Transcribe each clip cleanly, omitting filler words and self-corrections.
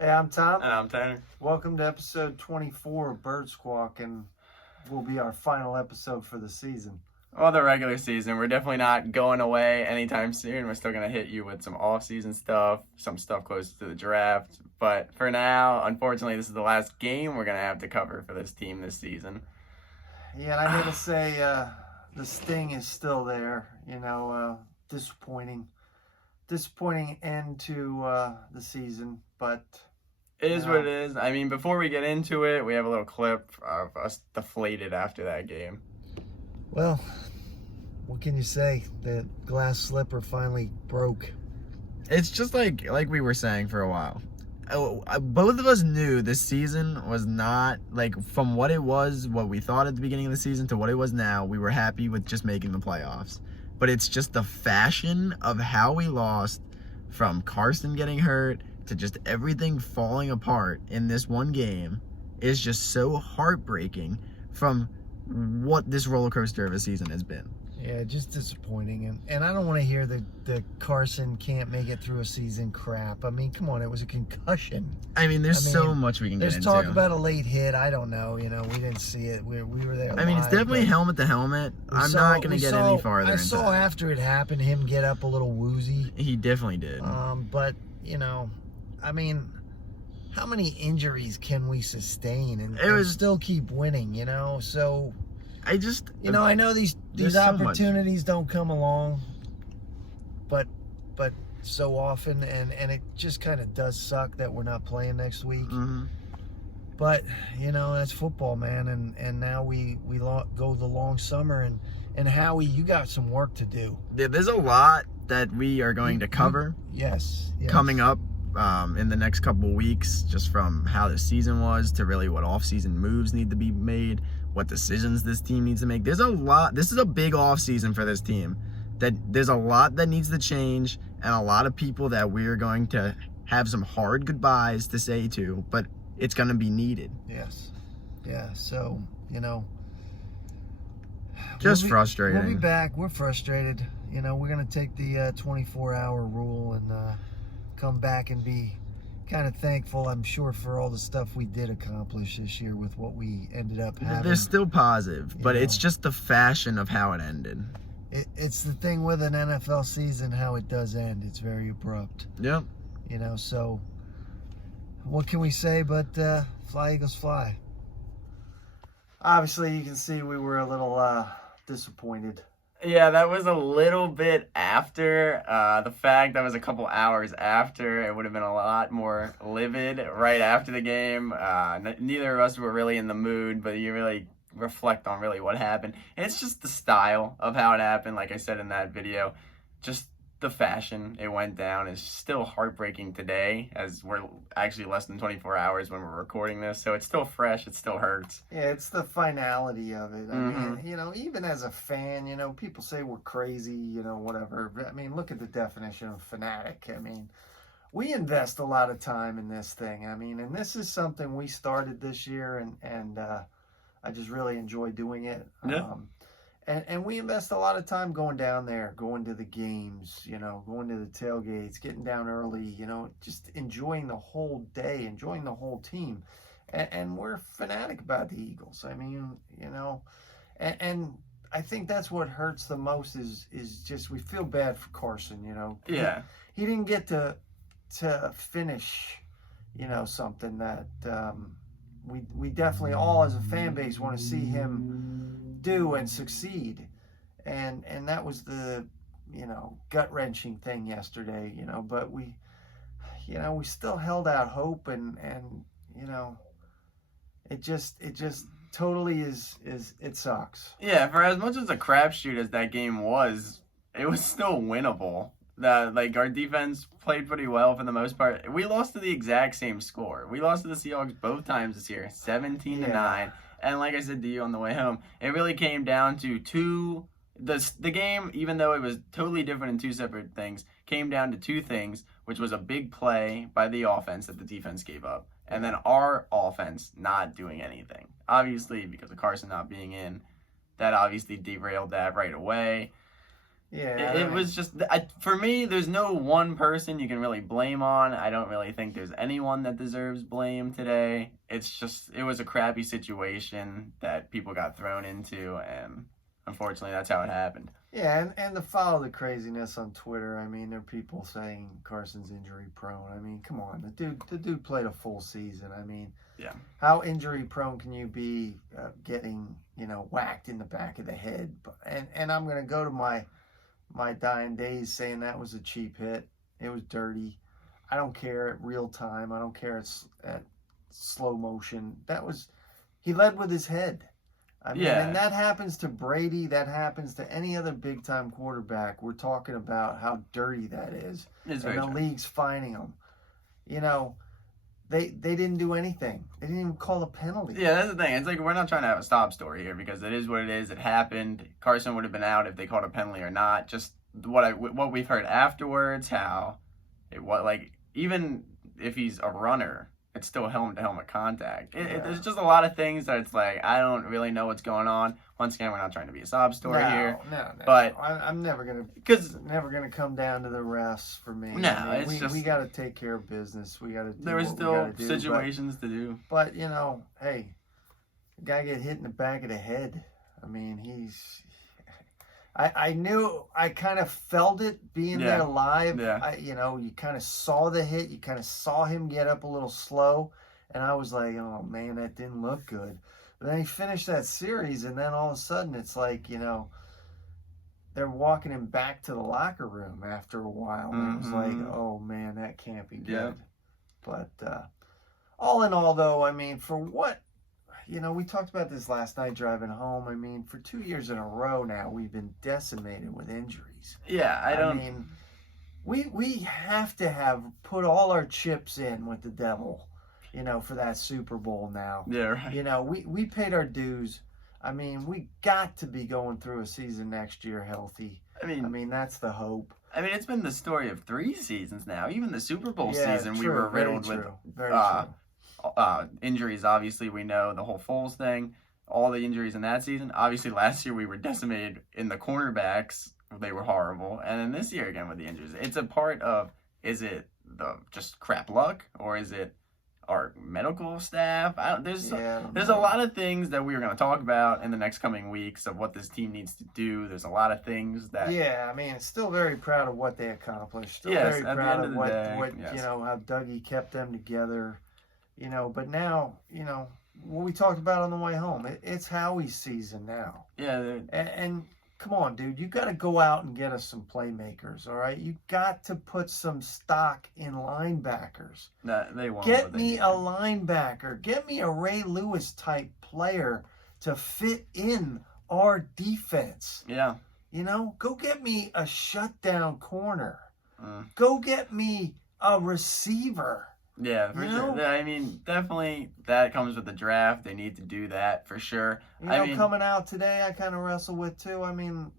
Hey, I'm Tom. And I'm Tanner. Welcome to episode 24 of Birds Squawk, and will be our final episode for the season. Well, the regular season, we're definitely not going away anytime soon. We're still going to hit you with some off-season stuff, some stuff close to the draft. But for now, unfortunately, this is the last game we're going to have to cover for this team this season. Yeah, and I gotta say, the sting is still there. Disappointing end to the season, but It is what it is. I mean, before we get into it, we have a little clip of us deflated after that game. Well, what can you say? The glass slipper finally broke. It's just like we were saying for a while. Both of us knew this season was not, like, from what it was, what we thought at the beginning of the season to what it was now, we were happy with just making the playoffs. But it's just the fashion of how we lost, from Carson getting hurt to just everything falling apart in this one game, is just so heartbreaking from what this roller coaster of a season has been. Yeah, just disappointing. And I don't want to hear the Carson can't make it through a season crap. I mean, come on, it was a concussion. I mean, there's so much we can get into. There's talk about a late hit. I don't know. We didn't see it. We were there. I mean, it's definitely helmet to helmet. I'm not going to get any farther into saw that. After it happened, him get up a little woozy. He definitely did. But, I mean, how many injuries can we sustain and still keep winning, So... I know these opportunities don't come along, but so often, and it just kind of does suck that we're not playing next week. Mm-hmm. But that's football, man, and now we go the long summer, and Howie, you got some work to do. There's a lot that we are going to cover. Yes. Coming up in the next couple of weeks, just from how the season was to really what off-season moves need to be made, what decisions this team needs to make. There's a lot. This is a big off-season for this team. That there's a lot that needs to change, and a lot of people that we're going to have some hard goodbyes to say to, but it's going to be needed. Yes. Yeah, so, frustrating. We'll be back. We're frustrated. We're going to take the 24-hour rule and come back and be kind of thankful, I'm sure, for all the stuff we did accomplish this year with what we ended up having. They're still positive, but it's just the fashion of how it ended. It's the thing with an NFL season, how it does end. It's very abrupt. Yep. So what can we say but fly, Eagles, fly. Obviously, you can see we were a little disappointed. Yeah, that was a little bit after the fact. That was a couple hours after. It would have been a lot more livid right after the game. Neither of us were really in the mood, but you really reflect on really what happened. And it's just the style of how it happened, like I said in that video. Just the fashion it went down is still heartbreaking today, as we're actually less than 24 hours when we're recording this, so it's still fresh, it still hurts. Yeah, it's the finality of it. I mean, even as a fan, people say we're crazy, whatever. I mean, look at the definition of fanatic. I mean, we invest a lot of time in this thing. I mean, and this is something we started this year, and I just really enjoy doing it. Yeah. And we invest a lot of time going down there, going to the games, going to the tailgates, getting down early, just enjoying the whole day, enjoying the whole team. And we're fanatic about the Eagles. I mean, and I think that's what hurts the most is just we feel bad for Carson, Yeah. He didn't get to finish, something that we definitely all as a fan base want to see him do and succeed, and that was the gut-wrenching thing yesterday, but we still held out hope, and it just totally is it sucks. Yeah, for as much as a crapshoot as that game was, it was still winnable. Our defense played pretty well for the most part. We lost to the exact same score. We lost to the Seahawks both times this year, 17-9. And like I said to you on the way home, it really came down to the game, even though it was totally different in two separate things, came down to two things, which was a big play by the offense that the defense gave up, and then our offense not doing anything. Obviously, because of Carson not being in, that obviously derailed that right away. Yeah, It was just, for me, there's no one person you can really blame on. I don't really think there's anyone that deserves blame today. It's just, it was a crappy situation that people got thrown into, and unfortunately, that's how it happened. Yeah, and to follow the craziness on Twitter, I mean, there are people saying Carson's injury prone. I mean, come on, the dude played a full season. I mean, Yeah. how injury prone can you be getting, whacked in the back of the head? And I'm gonna go to my dying days saying that was a cheap hit. It was dirty. I don't care at real time. I don't care at slow motion. He led with his head. I mean, Yeah. and that happens to Brady. That happens to any other big time quarterback. We're talking about how dirty that is. It's And very the true. league's fining them. They didn't do anything. They didn't even call a penalty. Yeah, that's the thing. It's like, we're not trying to have a sob story here, because it is what it is. It happened. Carson would have been out if they called a penalty or not. Just what we've heard afterwards, even if he's a runner, it's still helmet-to-helmet contact. There's just a lot of things that it's like, I don't really know what's going on. Once again, we're not trying to be a sob story here. No. But I'm never gonna come down to the refs for me. No, I mean, it's we got to take care of business. We got to. there were still situations to do. But hey, the guy get hit in the back of the head. I mean, I knew, I kind of felt it being there live. Yeah. You kind of saw the hit. You kind of saw him get up a little slow. And I was like, oh, man, that didn't look good. But then he finished that series, and then all of a sudden it's like, they're walking him back to the locker room after a while. And it was like, oh, man, that can't be good. Yeah. But all in all, though, I mean, for what, we talked about this last night driving home. I mean, for 2 years in a row now, we've been decimated with injuries. Yeah, I mean, we have to have put all our chips in with the devil, for that Super Bowl now. Yeah, right. We paid our dues. I mean, we got to be going through a season next year healthy. I mean, that's the hope. I mean, it's been the story of 3 seasons now. Even the Super Bowl season, true, we were very riddled with true, very true. Injuries. Obviously, we know the whole Foles thing, all the injuries in that season. Obviously, last year we were decimated in the cornerbacks. They were horrible. And then this year again with the injuries. It's a part of, is it the just crap luck, or is it our medical staff? There's a lot of things that we are going to talk about in the next coming weeks of what this team needs to do. There's a lot of things that... Yeah, I mean, still very proud of what they accomplished. Still very proud of what how Dougie kept them together. But now, what we talked about on the way home, it's Howie's season now. Yeah. And come on, dude, you got to go out and get us some playmakers, all right? You got to put some stock in linebackers. They won't. Get me a linebacker. Get me a Ray Lewis type player to fit in our defense. Yeah. Go get me a shutdown corner. Go get me a receiver. Yeah, for sure. I mean, definitely that comes with the draft. They need to do that for sure. Coming out today, I kind of wrestle with too. I mean,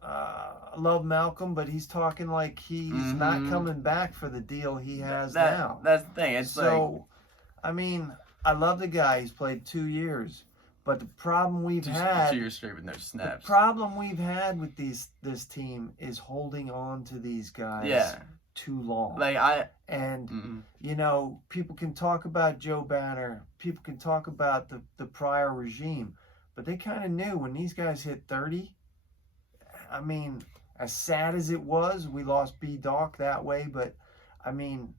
I love Malcolm, but he's talking like he's not coming back for the deal he has now. That's the thing. It's I mean, I love the guy. He's played 2 years, but the problem we've had 2 years straight with no snaps. The problem we've had with this team is holding on to these guys. Yeah. Too long. People can talk about Joe Banner, people can talk about the prior regime, but they kind of knew when these guys hit 30. I mean, as sad as it was, we lost B-Doc that way, but I mean,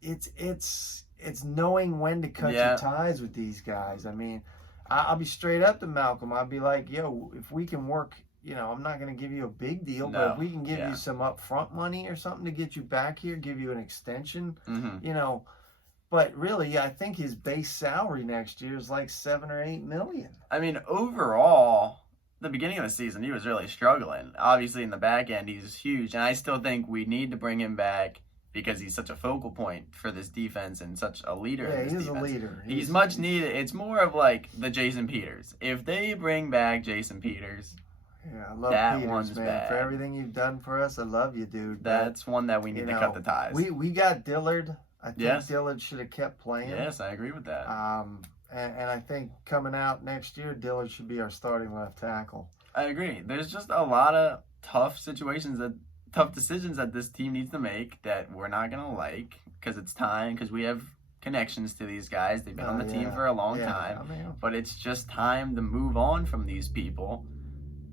it's knowing when to cut your ties with these guys. I mean, I'll be straight up to Malcolm. I'll be like, yo, if we can work, I'm not going to give you a big deal, but if we can give you some upfront money or something to get you back here, give you an extension, but really, I think his base salary next year is like $7 or $8 million. I mean, overall, the beginning of the season, he was really struggling. Obviously, in the back end, he's huge, and I still think we need to bring him back because he's such a focal point for this defense and such a leader. Yeah, in this he's defense. A leader. He's much needed. It's more of like the Jason Peters. If they bring back Jason Peters... Yeah, I love that Peters, one's man. bad. For everything you've done for us, I love you, dude. That's one that we need to cut the ties. We got Dillard. I think Dillard should have kept playing. Yes, I agree with that. And I think coming out next year, Dillard should be our starting left tackle. I agree. There's just a lot of tough decisions that this team needs to make that we're not gonna like because it's time. Because we have connections to these guys. They've been on the team for a long time. I mean, But it's just time to move on from these people,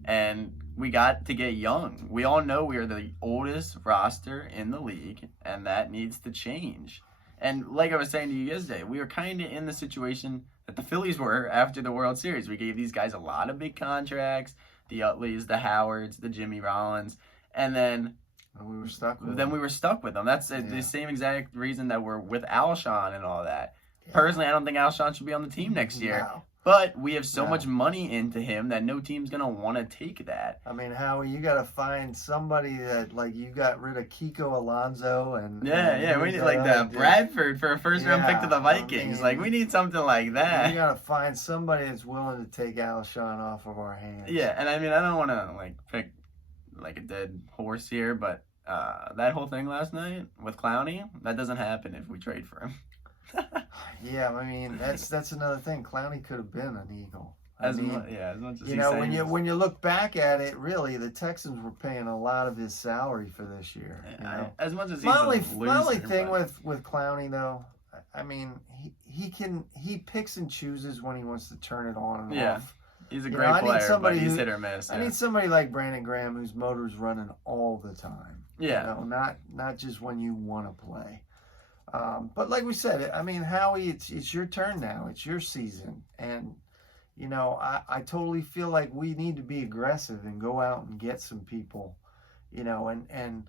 and we got to get young. We all know we are the oldest roster in the league, and that needs to change. And like I was saying to you yesterday, we were kind of in the situation that the Phillies were after the World Series. We gave these guys a lot of big contracts, the Utleys, the Howards, the Jimmy Rollins, and then we were stuck with then them. we were stuck with them. That's the same exact reason that we're with Alshon and all that. Yeah. Personally, I don't think Alshon should be on the team next year. No. But we have so No. much money into him that no team's going to want to take that. I mean, Howie, you got to find somebody that, like, you got rid of Kiko Alonso and Yeah, we need like that the Bradford for a first-round pick to the Vikings. mean, like, we need something like that. You got to find somebody that's willing to take Alshon off of our hands. Yeah, and I mean, I don't want to, like, pick, like, a dead horse here, but that whole thing last night with Clowney, that doesn't happen if we trade for him. Yeah, I mean that's another thing. Clowney could have been an Eagle. As much as you know, when you look back at it, really, the Texans were paying a lot of his salary for this year. You know? As much as he's my a only loser, thing but- with Clowney though, I mean, he picks and chooses when he wants to turn it on and off. He's a You great know, I need player, somebody but he's who- hit or miss. I need somebody like Brandon Graham whose motor's running all the time. Yeah. You know, not just when you want to play. But like we said, I mean, Howie, it's your turn now. It's your season. And, you know, I totally feel like we need to be aggressive and go out and get some people, you know, and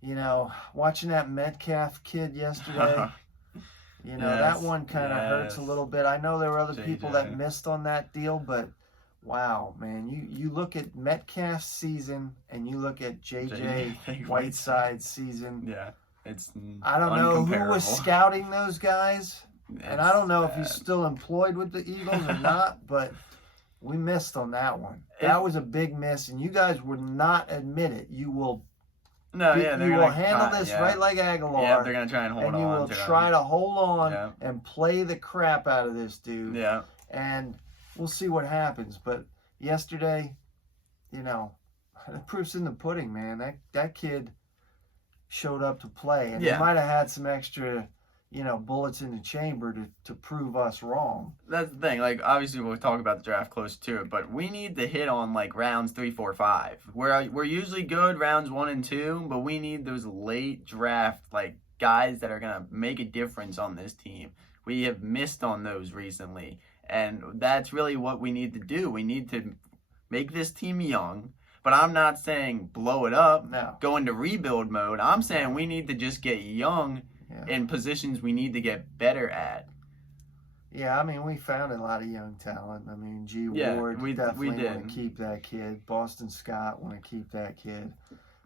you know, watching that Metcalf kid yesterday, you know, that one kind of hurts a little bit. I know there were other people that missed on that deal, but wow, man, you look at Metcalf's season and you look at JJ Whiteside's season. Yeah. It's I don't know who was uncomparable. scouting those guys, and I don't know if bad. he's still employed with the Eagles or not, but we missed on that one. That was a big miss, and you guys would not admit it. You will No, you yeah, they're will gonna handle try, this yeah. right like Aguilar, Yeah, they're gonna try and hold and on. you will to try him. to hold on Yeah. and play the crap out of this dude. Yeah. And we'll see what happens. But yesterday, you know, the proof's in the pudding, man. That kid showed up to play, and he might have had some extra, you know, bullets in the chamber to prove us wrong. That's the thing. Like, obviously, we'll talk about the draft close to it, but we need to hit on like rounds 3, 4, 5. We're usually good rounds 1 and 2, but we need those late draft like guys that are gonna make a difference on this team. We have missed on those recently, and that's really what we need to do. We need to make this team young. But I'm not saying blow it up, No. go into rebuild mode. I'm saying we need to just get young in positions we need to get better at. Yeah, I mean, we found a lot of young talent. I mean, G. Yeah, Ward we definitely did. want to keep that kid. Boston Scott want to keep that kid.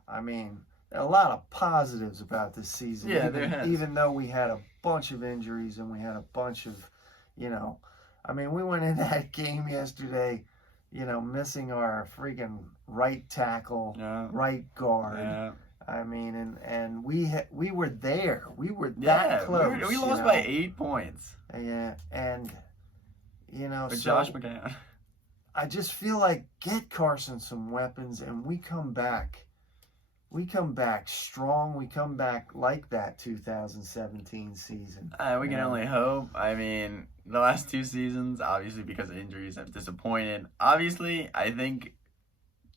I mean, a lot of positives about this season. Yeah, there has. Even though we had a bunch of injuries and we had a bunch of, you know, I mean, we went in that game yesterday, you know, missing our freaking right tackle, right guard. Yeah. I mean, and we were there. We were that close. We lost by 8 points. Yeah, and you know, With so Josh McCown. I just feel like get Carson some weapons, and we come back. We come back strong. We come back like that 2017 season. We can only hope. I mean, the last 2 seasons, obviously because of injuries, have disappointed. Obviously, I think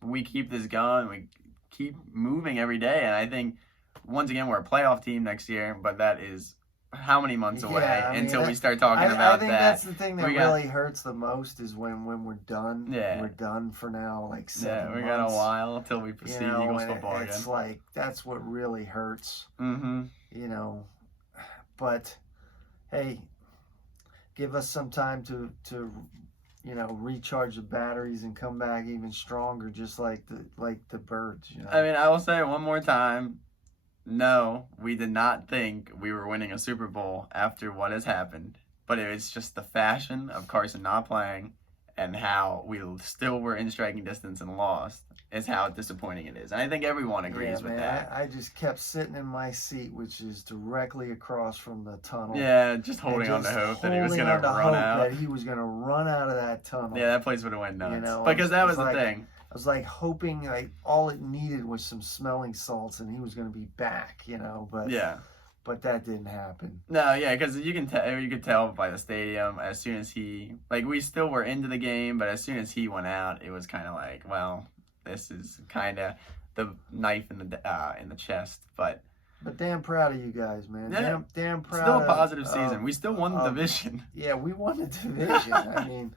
we keep this going. We keep moving every day, and I think once again we're a playoff team next year. But that is how many months away until we start talking about I think that. that's the thing that really hurts the most is when we're done. Yeah. We're done for now, like 7 months. We got a while until we see Eagles football again. It's like that's what really hurts. Mm-hmm. You know, but hey, give us some time to you know, recharge the batteries and come back even stronger, just like the Birds. You know? I mean, I will say it one more time. No, we did not think we were winning a Super Bowl after what has happened. But it was just the fashion of Carson not playing and how we still were in striking distance and lost. is how disappointing it is. And I think everyone agrees with that. I just kept sitting in my seat, which is directly across from the tunnel. Yeah, just holding on to hope that he was going to run out. That he was going to run out of that tunnel. Yeah, that place would have went nuts. You know, because that was the like, thing. I was like hoping like all it needed was some smelling salts and he was going to be back, you know, but yeah. But that didn't happen. No, yeah, because you could tell by the stadium as soon as he, like, we still were into the game, but as soon as he went out, it was kind of like, well, this is kind of the knife in the chest. But damn proud of you guys, man. Yeah, damn proud. Still a positive season. We still won the division. Yeah, we won the division. I mean,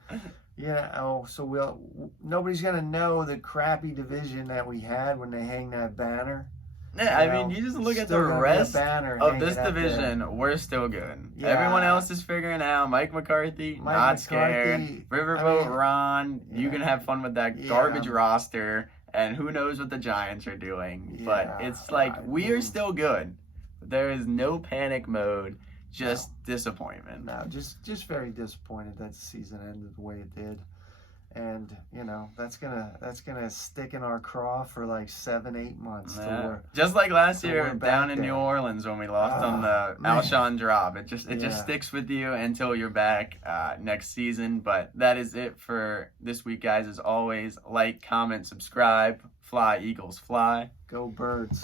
yeah. Oh, so nobody's gonna know the crappy division that we had when they hang that banner. Yeah, I mean, you just look at the rest of this division, we're still good. Yeah. Everyone else is figuring out. Mike McCarthy, not scared. Riverboat Ron, you can have fun with that garbage roster. And who knows what the Giants are doing. But it's like, we are still good. There is no panic mode, just disappointment. No, just very disappointed that the season ended the way it did. And you know that's gonna stick in our craw for like 7-8 months. Yeah. Just like last year down in there. New Orleans when we lost on the Alshon drop. It just sticks with you until you're back next season. But that is it for this week, guys. As always, like, comment, subscribe. Fly, Eagles, fly. Go Birds.